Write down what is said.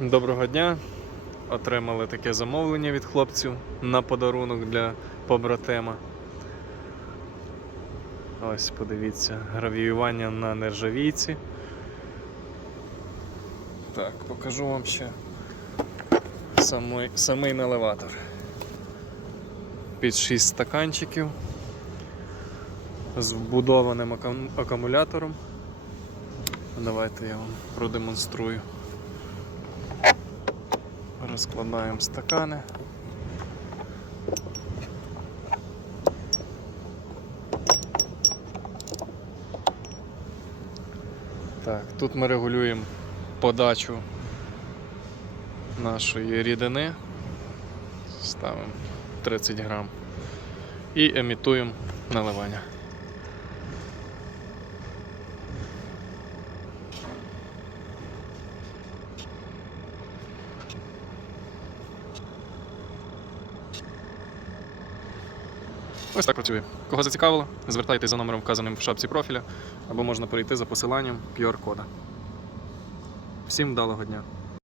Доброго дня. Отримали таке замовлення від хлопців на подарунок для побратима. Ось подивіться, гравіювання на нержавійці. Так, покажу вам ще самий, самий наливатор. Під 6 стаканчиків з вбудованим акумулятором. Давайте я вам продемонструю. Розкладаємо стакани. Так, тут ми регулюємо подачу нашої рідини. Ставимо 30 грам. І емітуємо наливання. Ось так працює. Кого зацікавило, звертайтеся за номером вказаним в шапці профіля, або можна перейти за посиланням QR-кода. Всім вдалого дня!